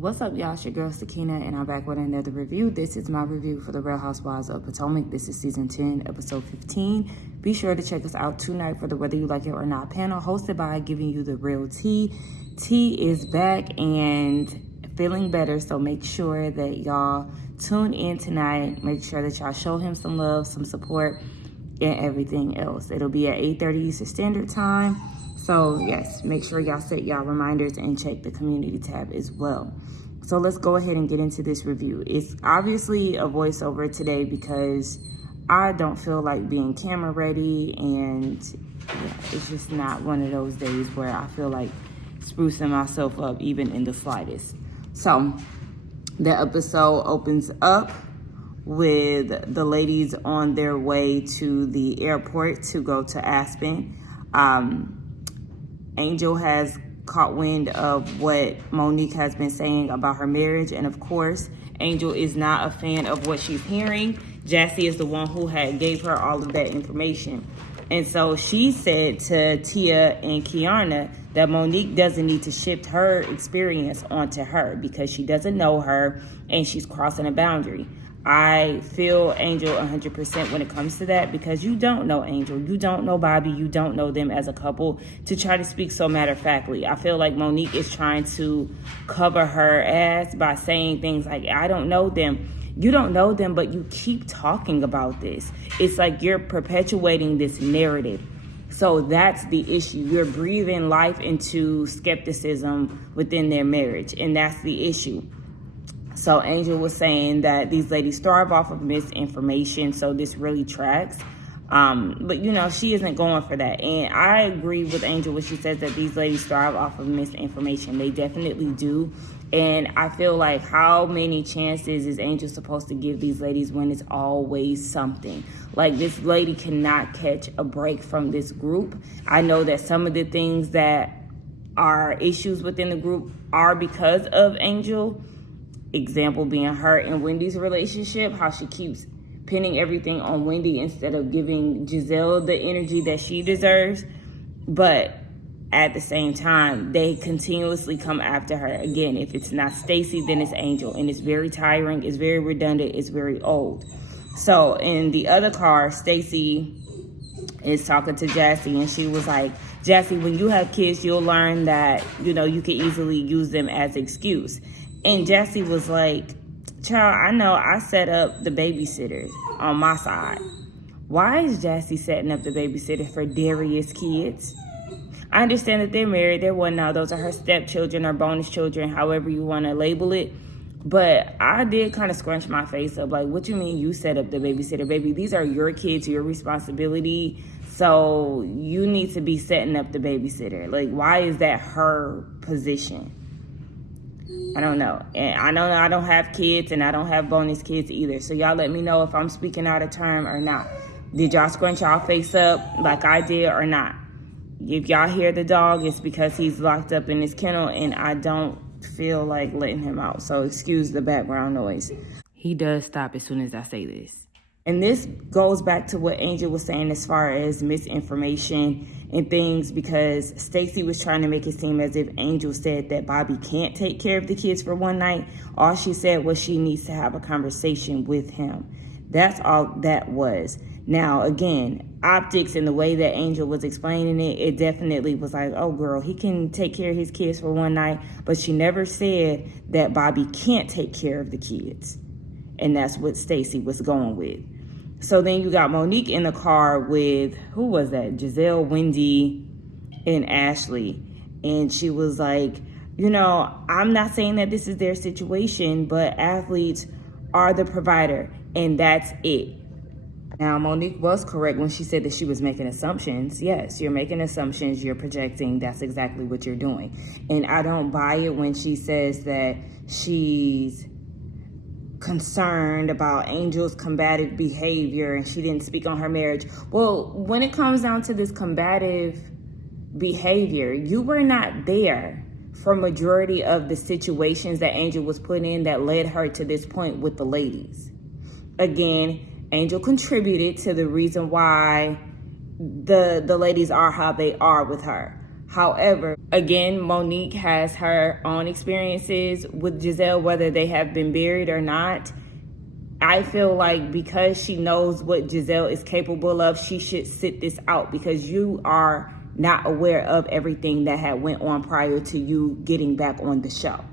What's up, y'all? It's your girl, Sakina, and I'm back with another review. This is my review for the Real Housewives of Potomac. This is season 10, episode 15. Be sure to check us out tonight for the Whether You Like It or Not panel, hosted by Giving You the Real Tea. T is back and feeling better, so make sure that y'all tune in tonight. Make sure that y'all show him some love, some support, and everything else. It'll be at 8:30 Eastern Standard Time. So yes, make sure y'all set y'all reminders and check the community tab as well. So let's go ahead and get into this review. It's obviously a voiceover today because I don't feel like being camera ready, and yeah, it's just not one of those days where I feel like sprucing myself up even in the slightest. So the episode opens up with the ladies on their way to the airport to go to Aspen. Angel has caught wind of what Monique has been saying about her marriage, and of course, Angel is not a fan of what she's hearing. Jassy is the one who had gave her all of that information. And so she said to Tia and Kiana that Monique doesn't need to shift her experience onto her because she doesn't know her and she's crossing a boundary. I feel Angel 100% when it comes to that, because you don't know Angel, you don't know Bobby, you don't know them as a couple to try to speak so matter-of-factly. I feel like Monique is trying to cover her ass by saying things like, I don't know them. You don't know them, but you keep talking about this. It's like you're perpetuating this narrative. So that's the issue. You're breathing life into skepticism within their marriage, and that's the issue. So Angel was saying that these ladies thrive off of misinformation, so this really tracks. But, you know, she isn't going for that. And I agree with Angel when she says that these ladies thrive off of misinformation. They definitely do. And I feel like how many chances is Angel supposed to give these ladies when it's always something? Like, this lady cannot catch a break from this group. I know that some of the things that are issues within the group are because of Angel. Example being her and Wendy's relationship, how she keeps pinning everything on Wendy instead of giving Giselle the energy that she deserves. But at the same time, they continuously come after her. Again, if it's not Stacey, then it's Angel. And it's very tiring, it's very redundant, it's very old. So in the other car, Stacey is talking to Jassy, and she was like, Jassy, when you have kids, you'll learn that, you know, you can easily use them as excuse. And Jassy was like, child, I know I set up the babysitters on my side. Why is Jassy setting up the babysitter for Darius' kids? I understand that they're married, they're one now. Those are her stepchildren or bonus children, however you want to label it. But I did kind of scrunch my face up. Like, what you mean you set up the babysitter? Baby, these are your kids, your responsibility. So you need to be setting up the babysitter. Like, why is that her position? I don't know. And I know I don't have kids, and I don't have bonus kids either. So y'all let me know if I'm speaking out of term or not. Did y'all scrunch y'all face up like I did or not? If y'all hear the dog, it's because he's locked up in his kennel, and I don't feel like letting him out. So excuse the background noise. He does stop as soon as I say this. And this goes back to what Angel was saying as far as misinformation and things, because Stacey was trying to make it seem as if Angel said that Bobby can't take care of the kids for one night. All she said was she needs to have a conversation with him. That's all that was. Now, again, optics and the way that Angel was explaining it, it definitely was like, oh, girl, he can take care of his kids for one night. But she never said that Bobby can't take care of the kids. And that's what Stacey was going with. So then you got Monique in the car with, who was that? Giselle, Wendy, and Ashley. And she was like, you know, I'm not saying that this is their situation, but athletes are the provider, and that's it. Now, Monique was correct when she said that she was making assumptions. Yes, you're making assumptions, you're projecting. That's exactly what you're doing. And I don't buy it when she says that she's concerned about Angel's combative behavior and she didn't speak on her marriage. Well, when it comes down to this combative behavior, you were not there for majority of the situations that Angel was put in that led her to this point with the ladies. Again, Angel contributed to the reason why the ladies are how they are with her. However, Again, Monique has her own experiences with Giselle, whether they have been buried or not. I feel like because she knows what Giselle is capable of, she should sit this out, because you are not aware of everything that had went on prior to you getting back on the show.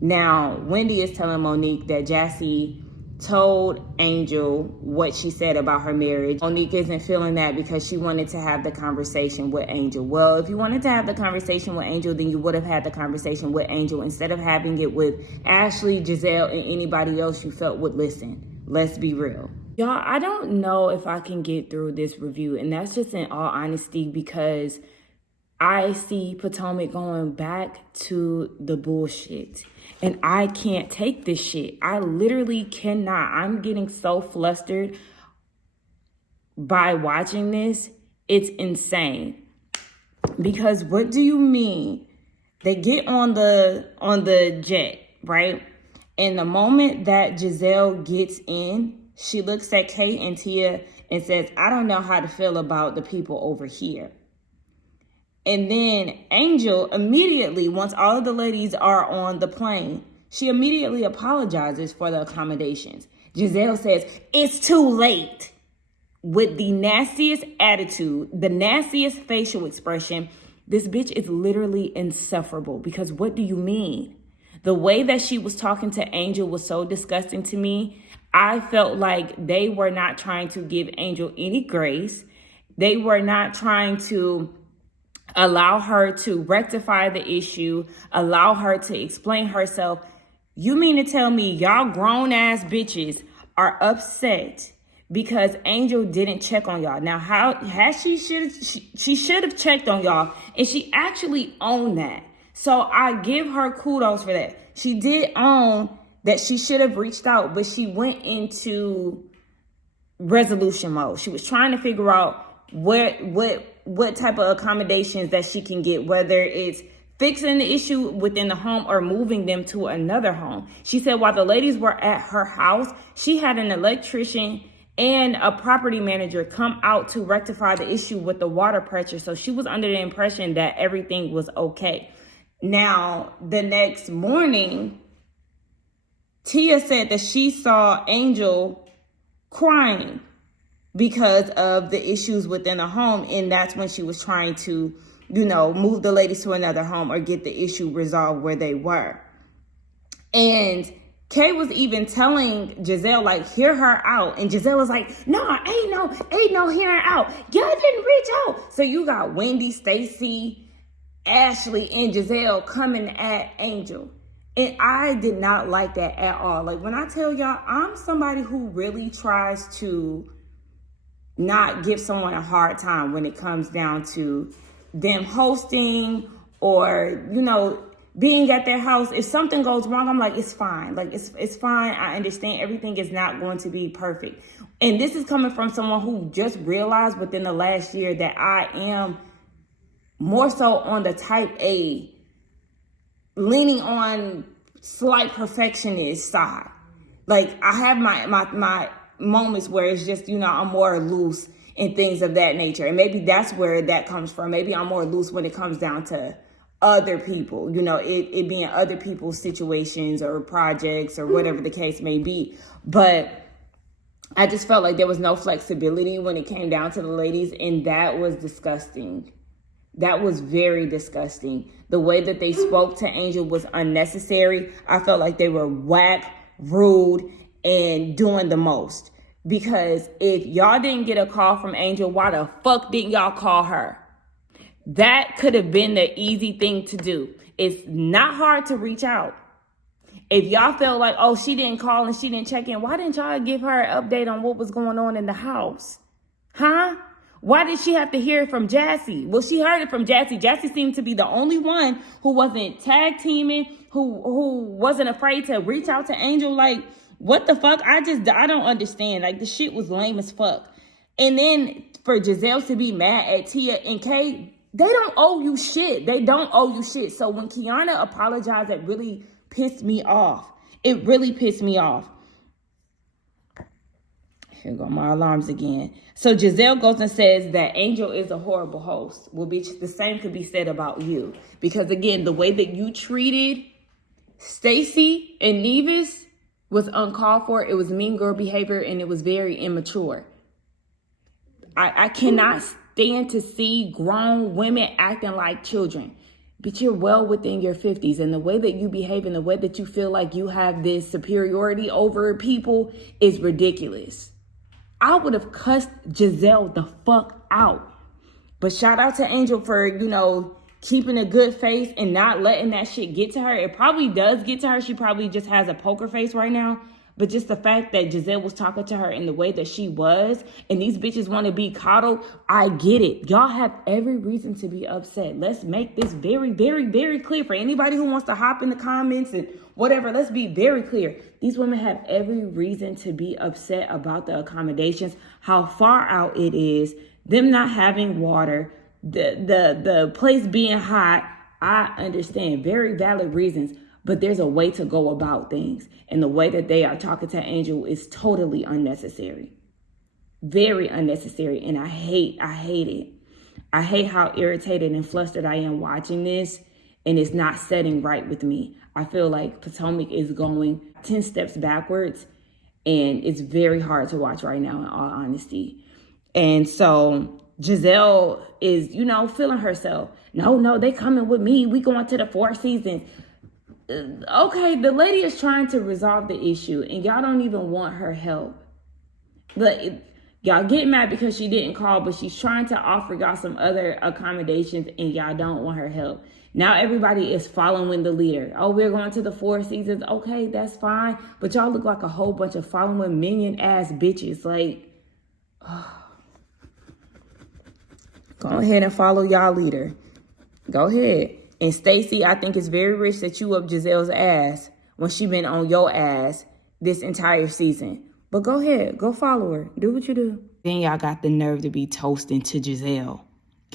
Now, Wendy is telling Monique that Jassy told Angel what she said about her marriage. Monique isn't feeling that because she wanted to have the conversation with Angel. Well, if you wanted to have the conversation with Angel, then you would have had the conversation with Angel instead of having it with Ashley, Giselle, and anybody else you felt would listen. Let's be real. Y'all, I don't know if I can get through this review, and that's just in all honesty because I see Potomac going back to the bullshit. And I can't take this shit. I literally cannot. I'm getting so flustered by watching this. It's insane. Because what do you mean? They get on the jet, right? And the moment that Giselle gets in, she looks at Kay and Tia and says, I don't know how to feel about the people over here. And then Angel immediately, once all of the ladies are on the plane, she immediately apologizes for the accommodations. Giselle says, it's too late. With the nastiest attitude, the nastiest facial expression, this bitch is literally insufferable. Because what do you mean? The way that she was talking to Angel was so disgusting to me. I felt like they were not trying to give Angel any grace. They were not trying to allow her to rectify the issue, allow her to explain herself. You mean to tell me y'all grown ass bitches are upset because Angel didn't check on y'all? Now, she should have checked on y'all, and she actually owned that. So I give her kudos for that. She did own that she should have reached out, but she went into resolution mode. She was trying to figure out what type of accommodations that she can get, whether it's fixing the issue within the home or moving them to another home. She said while the ladies were at her house, she had an electrician and a property manager come out to rectify the issue with the water pressure. So she was under the impression that everything was okay. Now, the next morning, Tia said that she saw Angel crying because of the issues within the home. And that's when she was trying to, move the ladies to another home or get the issue resolved where they were. And Kay was even telling Giselle, like, hear her out. And Giselle was like, no, ain't no hearing out. Y'all didn't reach out. So you got Wendy, Stacy, Ashley, and Giselle coming at Angel. And I did not like that at all. Like, when I tell y'all, I'm somebody who really tries to not give someone a hard time when it comes down to them hosting or, being at their house. If something goes wrong, I'm like, it's fine. Like, it's fine. I understand everything is not going to be perfect. And this is coming from someone who just realized within the last year that I am more so on the type A, leaning on slight perfectionist side. Like, I have my moments where it's just, I'm more loose and things of that nature. And maybe that's where that comes from. Maybe I'm more loose when it comes down to other people, it being other people's situations or projects or whatever the case may be. But I just felt like there was no flexibility when it came down to the ladies. And that was disgusting. That was very disgusting. The way that they spoke to Angel was unnecessary. I felt like they were whack, rude, and doing the most. Because if y'all didn't get a call from Angel, why the fuck didn't y'all call her? That could have been the easy thing to do. It's not hard to reach out. If y'all felt like, oh, she didn't call and she didn't check in, why didn't y'all give her an update on what was going on in the house? Huh? Why did she have to hear it from Jassy? Well, she heard it from Jassy. Jassy seemed to be the only one who wasn't tag teaming, who wasn't afraid to reach out to Angel. Like, what the fuck? I don't understand. Like, the shit was lame as fuck. And then for Giselle to be mad at Tia and Kay, they don't owe you shit. They don't owe you shit. So when Kiana apologized, it really pissed me off. It really pissed me off. here go my alarms again. So Giselle goes and says that Angel is a horrible host. Well, bitch, the same could be said about you. Because again, the way that you treated Stacy and Nevis was uncalled for. It was mean girl behavior and it was very immature. I cannot stand to see grown women acting like children. But you're well within your 50s, and the way that you behave and the way that you feel like you have this superiority over people is ridiculous. I would have cussed Giselle the fuck out. But shout out to Angel for, keeping a good face and not letting that shit get to her. It probably does get to her. She probably just has a poker face right now. But just the fact that Giselle was talking to her in the way that she was, and these bitches want to be coddled, I get it. Y'all have every reason to be upset. Let's make this very, very, very clear for anybody who wants to hop in the comments and whatever. Let's be very clear. These women have every reason to be upset about the accommodations, how far out it is, them not having water, the place being hot. I understand. Very valid reasons. But there's a way to go about things. And the way that they are talking to Angel is totally unnecessary. Very unnecessary. And I hate it. I hate how irritated and flustered I am watching this. And it's not setting right with me. I feel like Potomac is going 10 steps backwards. And it's very hard to watch right now, in all honesty. And so Giselle is, feeling herself. No, they coming with me. We going to the 4 seasons. Okay, the lady is trying to resolve the issue and y'all don't even want her help. But y'all get mad because she didn't call, but she's trying to offer y'all some other accommodations and y'all don't want her help. Now everybody is following the leader. Oh, we're going to the 4 seasons. Okay, that's fine. But y'all look like a whole bunch of following minion ass bitches. Like, go ahead and follow y'all leader. Go ahead. And Stacy, I think it's very rich that you up Giselle's ass when she been on your ass this entire season. But go ahead, go follow her. Do what you do. Then y'all got the nerve to be toasting to Giselle.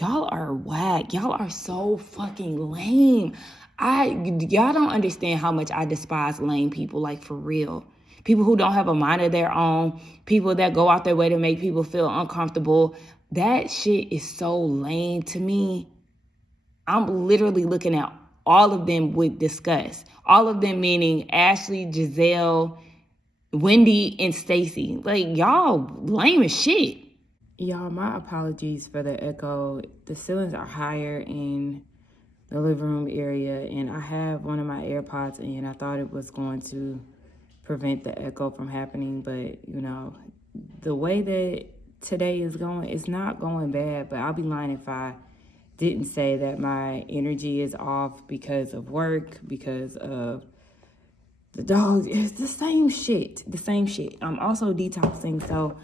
Y'all are whack. Y'all are so fucking lame. Y'all don't understand how much I despise lame people, like for real. People who don't have a mind of their own. People that go out their way to make people feel uncomfortable. That shit is so lame to me. I'm literally looking at all of them with disgust. All of them meaning Ashley, Giselle, Wendy, and Stacy. Like, y'all lame as shit. Y'all, my apologies for the echo. The ceilings are higher in the living room area, and I have one of my AirPods in. I thought it was going to prevent the echo from happening, but, the way that today is going, it's not going bad, but I'll be lying if I didn't say that my energy is off because of work, because of the dogs. It's the same shit. I'm also detoxing, so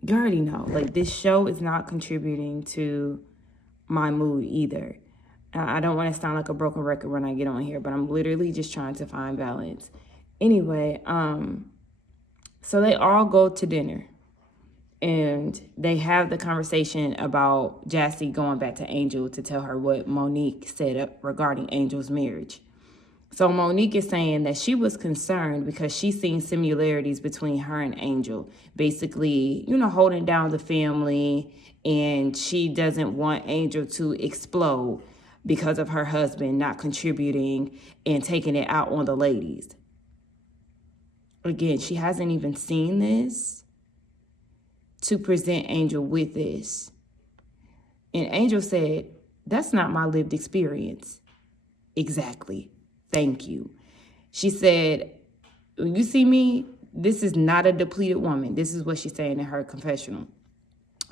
you already know. Like, this show is not contributing to my mood either. I don't want to sound like a broken record when I get on here, but I'm literally just trying to find balance. Anyway, so they all go to dinner. And they have the conversation about Jassy going back to Angel to tell her what Monique said regarding Angel's marriage. So Monique is saying that she was concerned because she's seen similarities between her and Angel. Basically, holding down the family, and she doesn't want Angel to explode because of her husband not contributing and taking it out on the ladies. Again, she hasn't even seen this to present Angel with this. And Angel said, that's not my lived experience. Exactly. Thank you. She said, you see me, this is not a depleted woman. This is what she's saying in her confessional.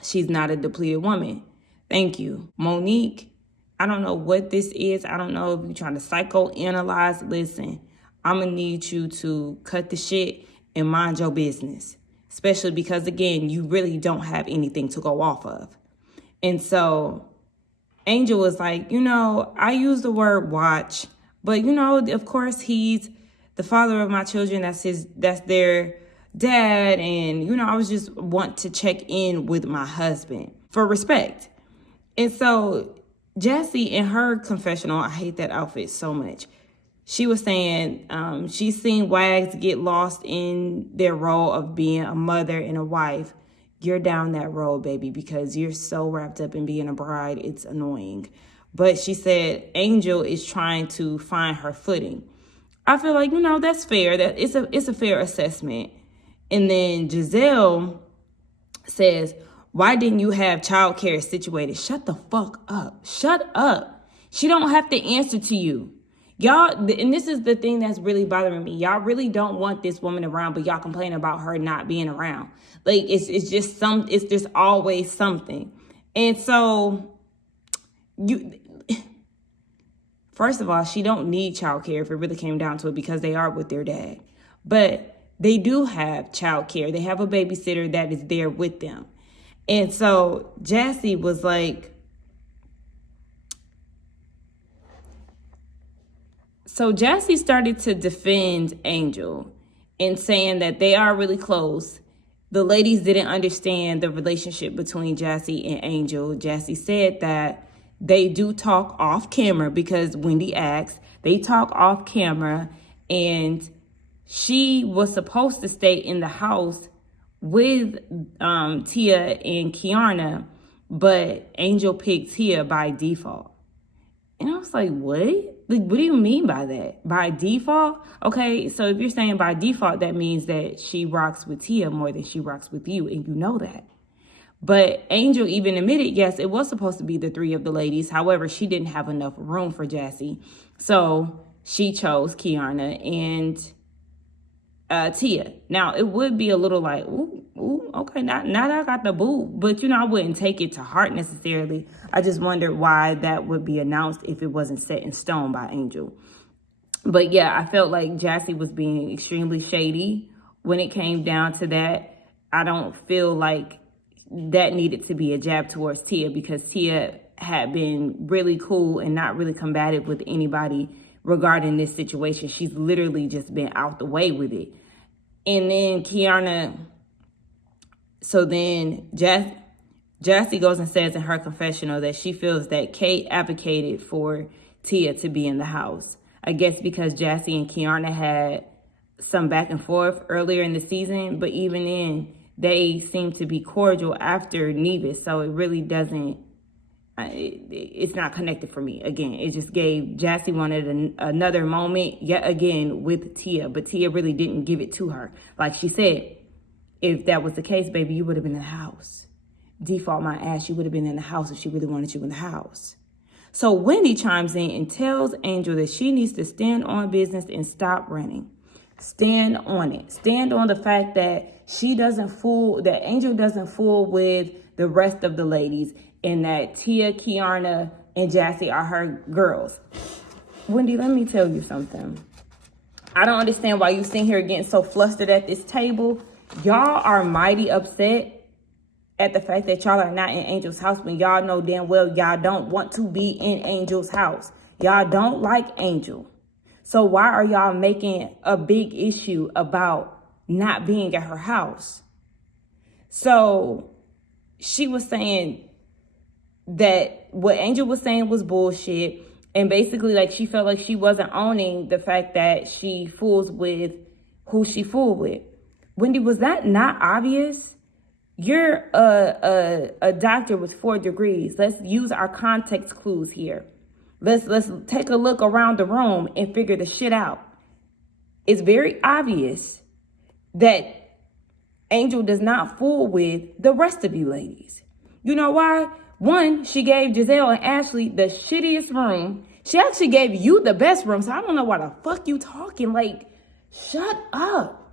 She's not a depleted woman. Thank you. Monique, I don't know what this is. I don't know if you're trying to psychoanalyze. Listen, I'm going to need you to cut the shit and mind your business. Especially because, again, you really don't have anything to go off of. And so Angel was like, I use the word watch, but, of course, he's the father of my children. That's their dad. And, I was just want to check in with my husband for respect. And so Jassy, in her confessional, I hate that outfit so much. she was saying she's seen Wags get lost in their role of being a mother and a wife. You're down that road, baby, because you're so wrapped up in being a bride. It's annoying. But she said Angel is trying to find her footing. I feel like, that's fair. That it's a fair assessment. And then Giselle says, why didn't you have childcare situated? Shut the fuck up. Shut up. She don't have to answer to you. Y'all, and this is the thing that's really bothering me. Y'all really don't want this woman around, but y'all complain about her not being around. Like, it's just always something. And so, first of all, she don't need childcare if it really came down to it, because they are with their dad. But they do have childcare. They have a babysitter that is there with them. And so Jassy was like, so Jassy started to defend Angel and saying that they are really close. The ladies didn't understand the relationship between Jassy and Angel. Jassy said that they do talk off camera, because Wendy asked, they talk off camera, and she was supposed to stay in the house with Tia and Kiana, but Angel picked Tia by default. And I was like, what? Like, what do you mean by that? By default? Okay, so if you're saying by default, that means that she rocks with Tia more than she rocks with you, and you know that. But Angel even admitted, yes, it was supposed to be the three of the ladies. However, she didn't have enough room for Jassy. So she chose Kiana and Tia. Now, it would be a little like, ooh, okay, now that I got the boo. But, I wouldn't take it to heart necessarily. I just wondered why that would be announced if it wasn't set in stone by Angel. But yeah, I felt like Jassy was being extremely shady when it came down to that. I don't feel like that needed to be a jab towards Tia, because Tia had been really cool and not really combative with anybody regarding this situation. She's literally just been out the way with it. And then Kiana, so then Jassy goes and says in her confessional that she feels that Kate advocated for Tia to be in the house. I guess because Jassy and Kiana had some back and forth earlier in the season, but even then, they seem to be cordial after Nevis. So it really doesn't, it's not connected for me. Again, it just gave, Jassy wanted another moment yet again with Tia, but Tia really didn't give it to her. Like she said, if that was the case, baby, you would have been in the house. Default my ass, you would have been in the house if she really wanted you in the house. So Wendy chimes in and tells Angel that she needs to stand on business and stop running. Stand on it. Stand on the fact that that Angel doesn't fool with the rest of the ladies, and that Tia, Kiana, and Jassy are her girls. Wendy, let me tell you something. I don't understand why you sitting here getting so flustered at this table. Y'all are mighty upset at the fact that y'all are not in Angel's house, when y'all know damn well y'all don't want to be in Angel's house. Y'all don't like Angel. So why are y'all making a big issue about not being at her house? So she was saying that what Angel was saying was bullshit. And basically, like, she felt like she wasn't owning the fact that she fools with who she fooled with. Wendy, was that not obvious? You're a doctor with 4 degrees. Let's use our context clues here. Let's take a look around the room and figure the shit out. It's very obvious that Angel does not fool with the rest of you ladies. You know why? One, she gave Giselle and Ashley the shittiest room. She actually gave you the best room, so I don't know why the fuck you talking. Like, shut up.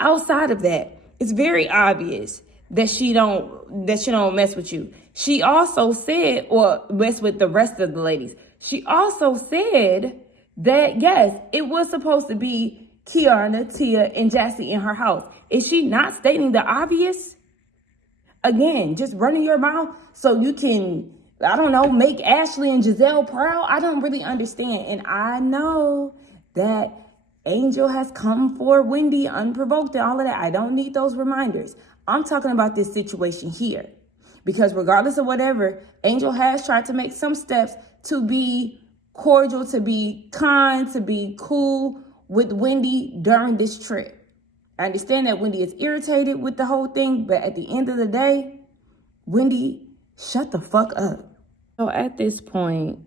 Outside of that, it's very obvious that she don't mess with you. She also said, or mess with the rest of the ladies. She also said that, yes, it was supposed to be Kiana, Tia, and Jassy in her house. Is she not stating the obvious? Again, just running your mouth so you can, I don't know, make Ashley and Giselle proud. I don't really understand. And I know that Angel has come for Wendy unprovoked and all of that. I don't need those reminders. I'm talking about this situation here. Because regardless of whatever, Angel has tried to make some steps to be cordial, to be kind, to be cool with Wendy during this trip. I understand that Wendy is irritated with the whole thing, but at the end of the day, Wendy, shut the fuck up. So at this point,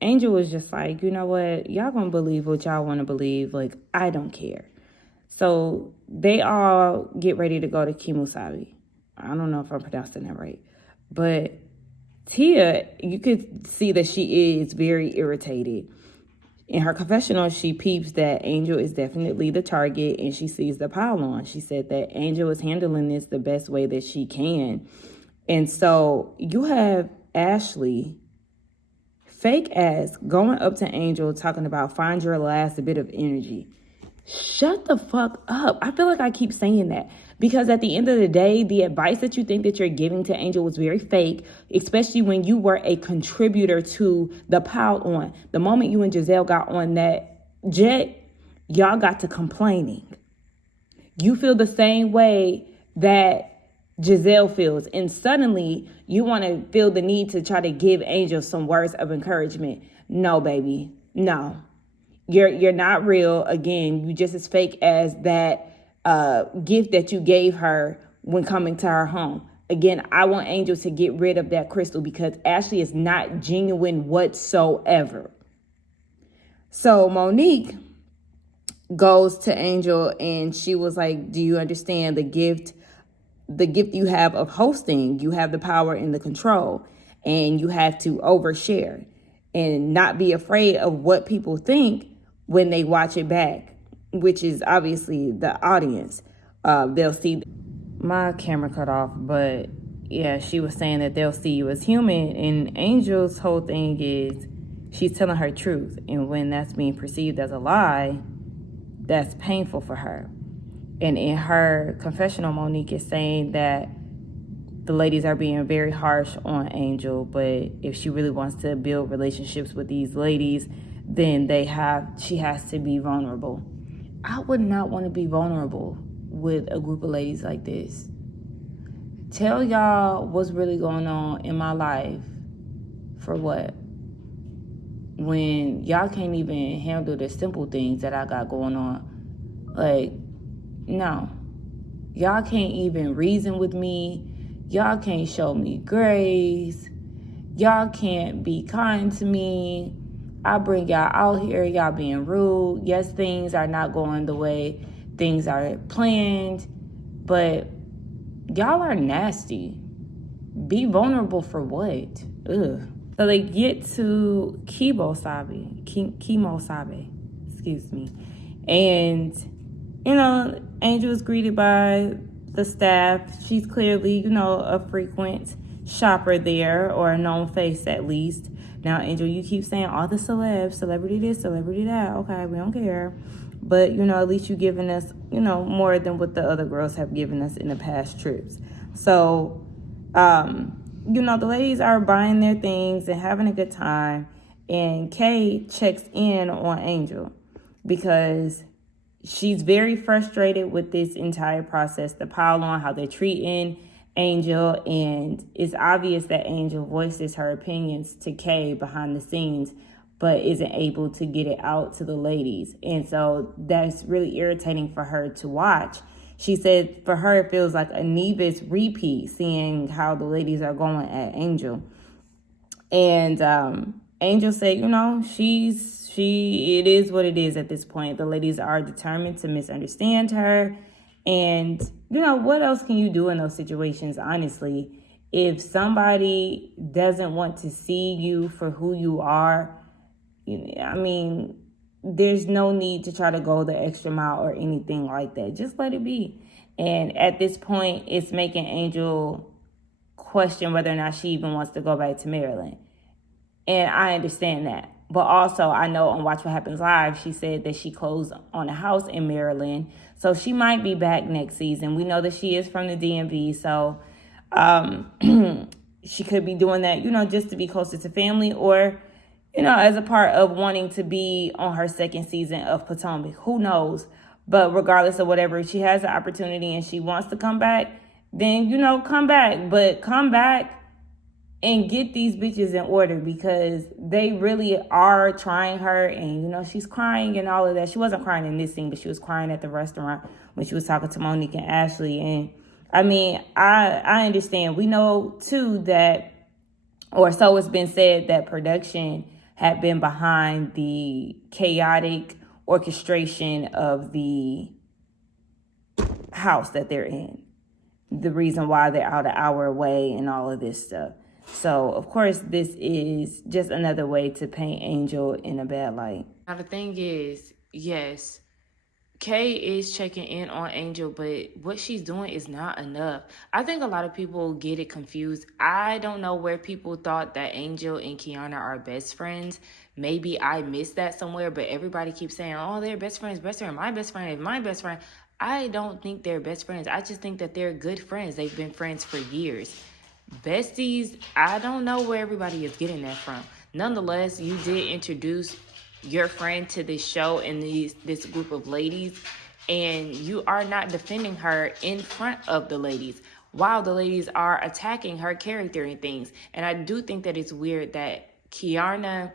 Angel was just like, you know what? Y'all gonna believe what y'all want to believe. Like, I don't care. So they all get ready to go to KinaMal. I don't know if I'm pronouncing that right. But Tia, you could see that she is very irritated. In her confessional, she peeps that Angel is definitely the target, and she sees the pile on. She said that Angel is handling this the best way that she can. And so you have Ashley, fake ass, going up to Angel talking about find your last bit of energy. Shut the fuck up. I feel like I keep saying that because at the end of the day, the advice that you think that you're giving to Angel was very fake, especially when you were a contributor to the pile on. The moment you and Giselle got on that jet, y'all got to complaining. You feel the same way that Giselle feels, and suddenly you want to feel the need to try to give Angel some words of encouragement. No, baby, no. You're not real. Again, you just as fake as that gift that you gave her when coming to her home. Again, I want Angel to get rid of that crystal because Ashley is not genuine whatsoever. So Monique goes to Angel and she was like, do you understand the gift you have of hosting? You have the power and the control, and you have to overshare and not be afraid of what people think when they watch it back, which is obviously the audience. They'll see. My camera cut off, but yeah, she was saying that they'll see you as human. And Angel's whole thing is she's telling her truth. And when that's being perceived as a lie, that's painful for her. And in her confessional, Monique is saying that the ladies are being very harsh on Angel, but if she really wants to build relationships with these ladies, then she has to be vulnerable. I would not want to be vulnerable with a group of ladies like this. Tell y'all what's really going on in my life for what? When y'all can't even handle the simple things that I got going on. Like, no. Y'all can't even reason with me. Y'all can't show me grace. Y'all can't be kind to me. I bring y'all out here, y'all being rude. Yes, things are not going the way things are planned, but y'all are nasty. Be vulnerable for what? Ugh. So they get to KinaMal, excuse me. And, Angel is greeted by the staff. She's clearly, a frequent shopper there, or a known face at least. Now, Angel, you keep saying all the celebs, celebrity this, celebrity that. Okay, we don't care. But, at least you're giving us, more than what the other girls have given us in the past trips. So, the ladies are buying their things and having a good time. And Kay checks in on Angel because she's very frustrated with this entire process, the pile on, how they're treating Angel, and it's obvious that Angel voices her opinions to Kay behind the scenes, but isn't able to get it out to the ladies. And so that's really irritating for her to watch. She said for her, it feels like a Nevis repeat, seeing how the ladies are going at Angel. And Angel said, it is what it is at this point. The ladies are determined to misunderstand her. And, what else can you do in those situations, honestly? If somebody doesn't want to see you for who you are, there's no need to try to go the extra mile or anything like that. Just let it be. And at this point, it's making Angel question whether or not she even wants to go back to Maryland. And I understand that. But also, I know on Watch What Happens Live, she said that she closed on a house in Maryland. So she might be back next season. We know that she is from the DMV. So she could be doing that, just to be closer to family, or, as a part of wanting to be on her second season of Potomac. Who knows? But regardless of whatever, she has the opportunity and she wants to come back, then, come back. But come back and get these bitches in order, because they really are trying her. And you know, she's crying and all of that. She wasn't crying in this scene, but she was crying at the restaurant when she was talking to Monique and Ashley. And I mean, I understand. We know too that, or so it's been said, that production had been behind the chaotic orchestration of the house that they're in, the reason why they're out an hour away and all of this stuff. So, of course, this is just another way to paint Angel in a bad light. Now, the thing is, yes, Kay is checking in on Angel, but what she's doing is not enough. I think a lot of people get it confused. I don't know where people thought that Angel and Kiana are best friends. Maybe I missed that somewhere, but everybody keeps saying, oh, they're best friends, my best friend is my best friend. I don't think they're best friends. I just think that they're good friends. They've been friends for years. Besties, I don't know where everybody is getting that from. Nonetheless, you did introduce your friend to this show and this group of ladies, and you are not defending her in front of the ladies while the ladies are attacking her character and things. And I do think that it's weird that Kiana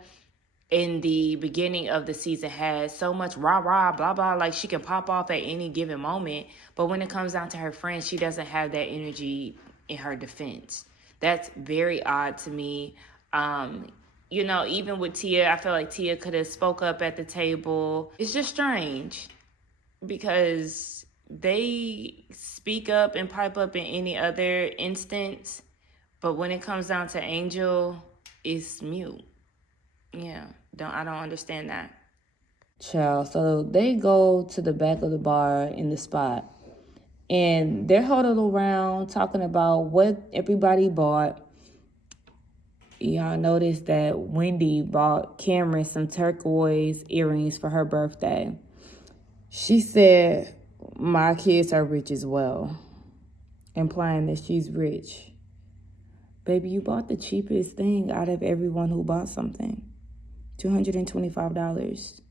in the beginning of the season has so much rah-rah, blah, blah, like she can pop off at any given moment. But when it comes down to her friends, she doesn't have that energy in her defense. That's very odd to me. You know, even with Tia, I feel like Tia could have spoke up at the table. It's just strange because they speak up and pipe up in any other instance. But when it comes down to Angel, it's mute. Yeah, I don't understand that. Child, so they go to the back of the bar in the spot, and they're huddled around talking about what everybody bought. Y'all noticed that Wendy bought Cameron some turquoise earrings for her birthday. She said, my kids are rich as well, implying that she's rich. Baby, you bought the cheapest thing out of everyone who bought something. $225.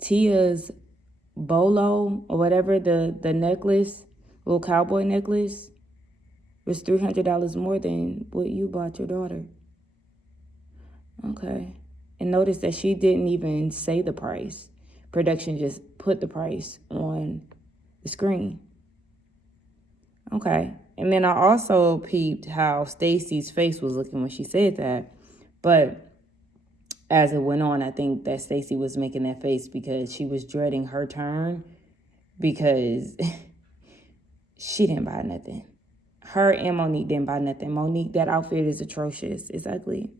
Tia's bolo, or whatever, the necklace, little cowboy necklace, was $300 more than what you bought your daughter. Okay. And notice that she didn't even say the price. Production just put the price on the screen. Okay. And then I also peeped how Stacy's face was looking when she said that. But as it went on, I think that Stacy was making that face because she was dreading her turn, because she didn't buy nothing. Her and Monique didn't buy nothing. Monique, that outfit is atrocious. It's ugly.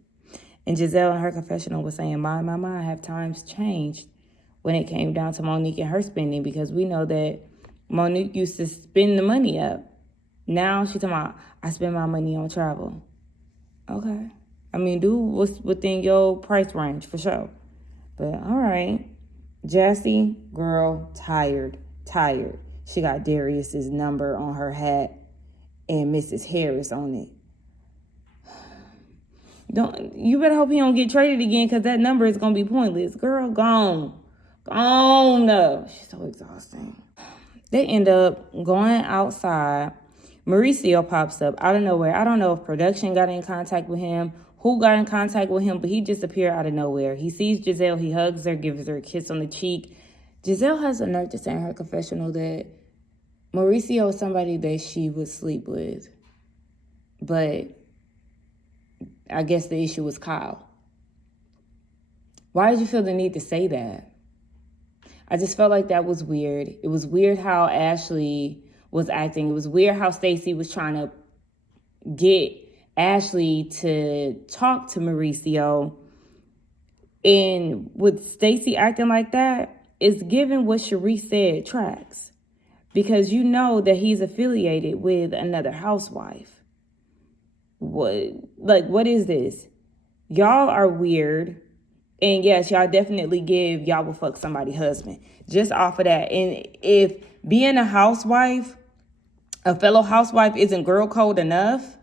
And Giselle in her confessional was saying, my, have times changed when it came down to Monique and her spending, because we know that Monique used to spend the money up. Now she's talking about, I spend my money on travel. Okay. I mean, do what's within your price range for sure. But all right. Jassy, girl, tired. She got Darius's number on her hat and Mrs. Harris on it. You better hope he don't get traded again, because that number is gonna be pointless. Girl, gone. She's so exhausting. They end up going outside. Mauricio pops up out of nowhere. I don't know if production got in contact with him, who got in contact with him, but he just appeared out of nowhere. He sees Giselle, he hugs her, gives her a kiss on the cheek. Giselle has the nerve to say in her confessional that Mauricio is somebody that she would sleep with. But I guess the issue was Kyle. Why did you feel the need to say that? I just felt like that was weird. It was weird how Ashley was acting. It was weird how Stacey was trying to get Ashley to talk to Mauricio. And with Stacey acting like that, it's given what Cherie said tracks. Because you know that he's affiliated with another housewife. What is this? Y'all are weird. And yes, y'all definitely y'all will fuck somebody's husband. Just off of that. And if being a housewife, a fellow housewife, isn't girl code enough,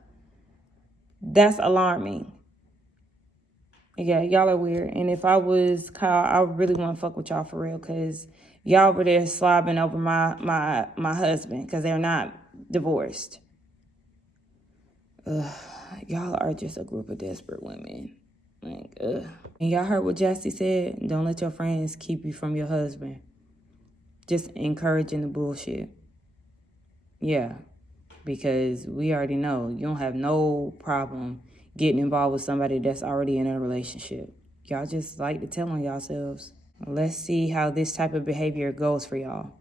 that's alarming. Yeah, y'all are weird. And if I was Kyle, I would really want to fuck with y'all for real, because y'all were there slobbing over my husband because they're not divorced. Ugh. Y'all are just a group of desperate women. Like, ugh. And y'all heard what Jassy said? Don't let your friends keep you from your husband. Just encouraging the bullshit. Yeah. Because we already know you don't have no problem getting involved with somebody that's already in a relationship. Y'all just like to tell on yourselves. Let's see how this type of behavior goes for y'all.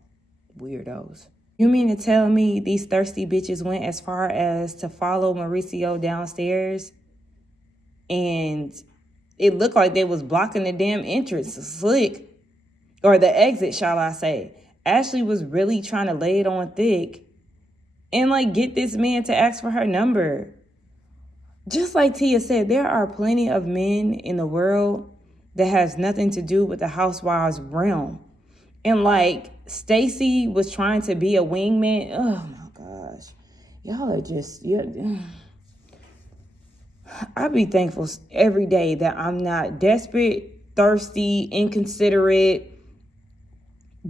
Weirdos. You mean to tell me these thirsty bitches went as far as to follow Mauricio downstairs? And it looked like they was blocking the damn entrance. Slick. Or the exit, shall I say. Ashley was really trying to lay it on thick and like get this man to ask for her number. Just like Tia said, there are plenty of men in the world that has nothing to do with the Housewives realm. And like Stacey was trying to be a wingman. Oh my gosh. Y'all are just, I be thankful every day that I'm not desperate, thirsty, inconsiderate,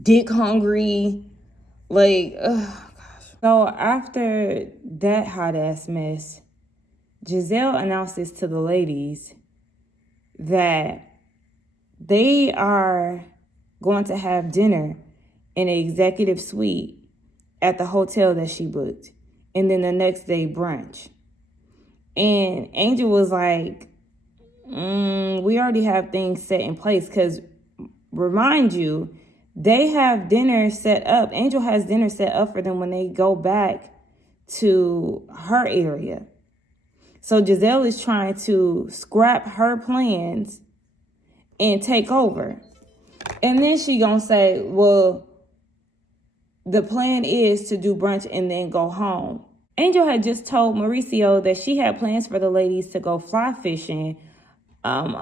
dick hungry. Like, oh gosh. So after that hot ass mess, Giselle announces to the ladies that they are going to have dinner in an executive suite at the hotel that she booked. And then the next day, brunch. And Angel was like, we already have things set in place. Because, remind you, they have dinner set up. Angel has dinner set up for them when they go back to her area. So Giselle is trying to scrap her plans and take over. And then she gonna say, well, the plan is to do brunch and then go home. Angel had just told Mauricio that she had plans for the ladies to go fly fishing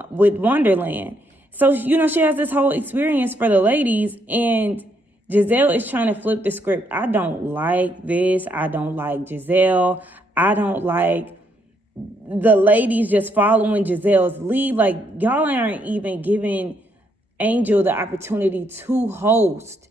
with Wonderland. So, she has this whole experience for the ladies, and Giselle is trying to flip the script. I don't like this. I don't like Giselle. I don't like the ladies just following Giselle's lead. Like, y'all aren't even giving Angel the opportunity to host.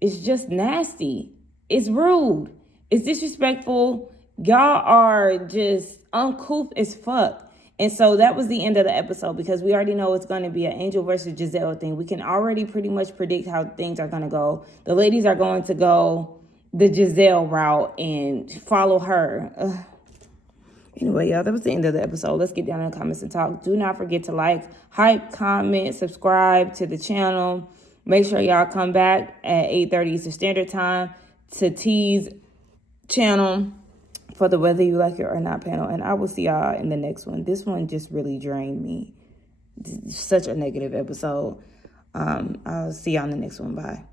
It's just nasty. It's rude. It's disrespectful. Y'all are just uncouth as fuck. And so that was the end of the episode, because we already know it's going to be an Angel versus Giselle thing. We can already pretty much predict how things are going to go. The ladies are going to go the Giselle route and follow her. Anyway, y'all, that was the end of the episode. Let's get down in the comments and talk. Do not forget to like, hype, comment, subscribe to the channel. Make sure y'all come back at 8:30 Eastern Standard Time to T's channel for the Whether You Like It or Not panel. And I will see y'all in the next one. This one just really drained me. Such a negative episode. I'll see y'all in the next one. Bye.